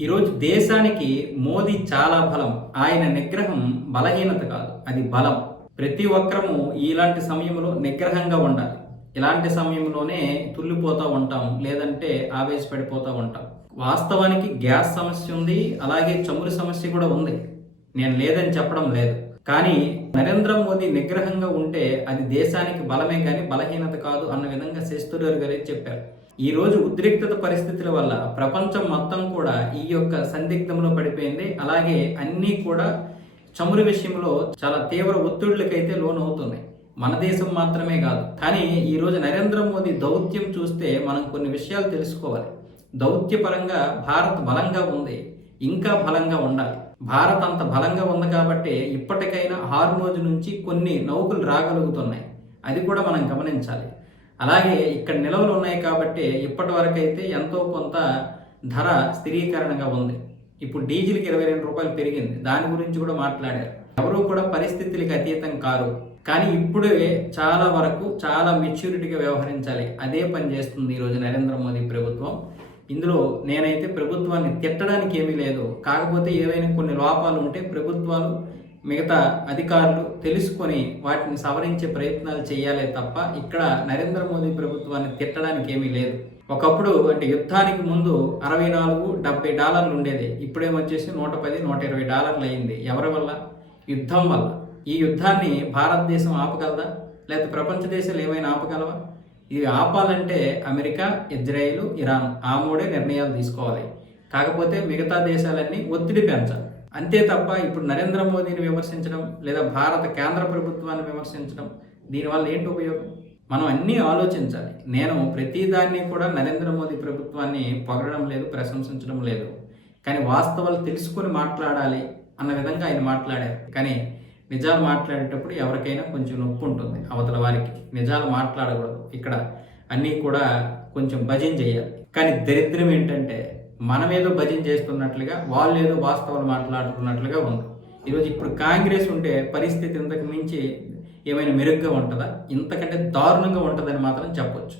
ఈరోజు దేశానికి మోదీ చాలా బలం. ఆయన నిగ్రహం బలహీనత కాదు, అది బలం. ప్రతి ఒక్కరము ఇలాంటి సమయంలో నిగ్రహంగా ఉండాలి. ఇలాంటి సమయంలోనే తుల్లిపోతూ ఉంటాం, లేదంటే ఆవేశపడిపోతూ ఉంటాం. వాస్తవానికి గ్యాస్ సమస్య ఉంది, అలాగే చమురు సమస్య కూడా ఉంది. నేను లేదని చెప్పడం లేదు. కానీ నరేంద్ర మోదీ నిగ్రహంగా ఉంటే అది దేశానికి బలమే కానీ బలహీనత కాదు అన్న విధంగా శశిథరూర్ గారే చెప్పారు. ఈ రోజు ఉద్రిక్తత పరిస్థితుల వల్ల ప్రపంచం మొత్తం కూడా ఈ యొక్క సందిగ్ధంలో పడిపోయింది. అలాగే అన్నీ కూడా చమురు విషయంలో చాలా తీవ్ర ఒత్తిడులకైతే లోనవుతున్నాయి. మన దేశం మాత్రమే కాదు. కానీ ఈ రోజు నరేంద్ర మోదీ దౌత్యం చూస్తే మనం కొన్ని విషయాలు తెలుసుకోవాలి. దౌత్యపరంగా భారత్ బలంగా ఉంది, ఇంకా బలంగా ఉండాలి. భారత్ అంత బలంగా ఉంది కాబట్టి ఇప్పటికైనా హార్మోజ్ నుంచి కొన్ని నౌకలు రాగలుగుతున్నాయి. అది కూడా మనం గమనించాలి. అలాగే ఇక్కడ నిల్వలు ఉన్నాయి కాబట్టి ఇప్పటి వరకు అయితే ఎంతో కొంత ధర స్థిరీకరణగా ఉంది. ఇప్పుడు డీజిల్కి 22 రూపాయలు పెరిగింది, దాని గురించి కూడా మాట్లాడారు. ఎవరూ కూడా పరిస్థితులకి అతీతం కారు, కానీ ఇప్పుడే చాలా వరకు చాలా మెచ్యూరిటీగా వ్యవహరించాలి. అదే పని చేస్తుంది ఈరోజు నరేంద్ర మోదీ ప్రభుత్వం. ఇందులో నేనైతే ప్రభుత్వాన్ని తిట్టడానికి ఏమీ లేదు. కాకపోతే ఏవైనా కొన్ని లోపాలు ఉంటే ప్రభుత్వాలు మిగతా అధికారులు తెలుసుకొని వాటిని సవరించే ప్రయత్నాలు చేయాలే తప్ప ఇక్కడ నరేంద్ర మోదీ ప్రభుత్వాన్ని తిట్టడానికి ఏమీ లేదు. ఒకప్పుడు అంటే యుద్ధానికి ముందు $64-70 ఉండేది. ఇప్పుడేమొచ్చేసి $110-120 అయింది. ఎవరి వల్ల? యుద్ధం వల్ల. ఈ యుద్ధాన్ని భారతదేశం ఆపగలదా, లేదా ప్రపంచ దేశాలు ఏమైనా ఆపగలవా? ఇది ఆపాలంటే అమెరికా, ఇజ్రాయెల్, ఇరాన్ ఆ మూడే నిర్ణయాలు తీసుకోవాలి. కాకపోతే మిగతా దేశాలన్నీ ఒత్తిడి పెంచాలి. అంతే తప్ప ఇప్పుడు నరేంద్ర మోదీని విమర్శించడం లేదా భారత కేంద్ర ప్రభుత్వాన్ని విమర్శించడం దీనివల్ల ఏంటి ఉపయోగం? మనం అన్నీ ఆలోచించాలి. నేను ప్రతిదాన్ని కూడా నరేంద్ర మోదీ ప్రభుత్వాన్ని పొగడడం లేదు, ప్రశంసించడం లేదు. కానీ వాస్తవాలు తెలుసుకొని మాట్లాడాలి అన్న విధంగా ఆయన మాట్లాడారు. కానీ నిజాలు మాట్లాడేటప్పుడు ఎవరికైనా కొంచెం నొప్పి ఉంటుంది. అవతల వారికి నిజాలు మాట్లాడకూడదు. ఇక్కడ అన్నీ కూడా కొంచెం భజన చేయాలి. కానీ దరిద్రం ఏంటంటే మనమేదో భజన చేస్తున్నట్లుగా వాళ్ళు ఏదో వాస్తవాలు మాట్లాడుతున్నట్లుగా ఉంది. ఈరోజు ఇప్పుడు కాంగ్రెస్ ఉంటే పరిస్థితి ఇంతకు మించి ఏమైనా మెరుగ్గా ఉంటుందా? ఇంతకంటే దారుణంగా ఉంటుందని మాత్రం చెప్పొచ్చు.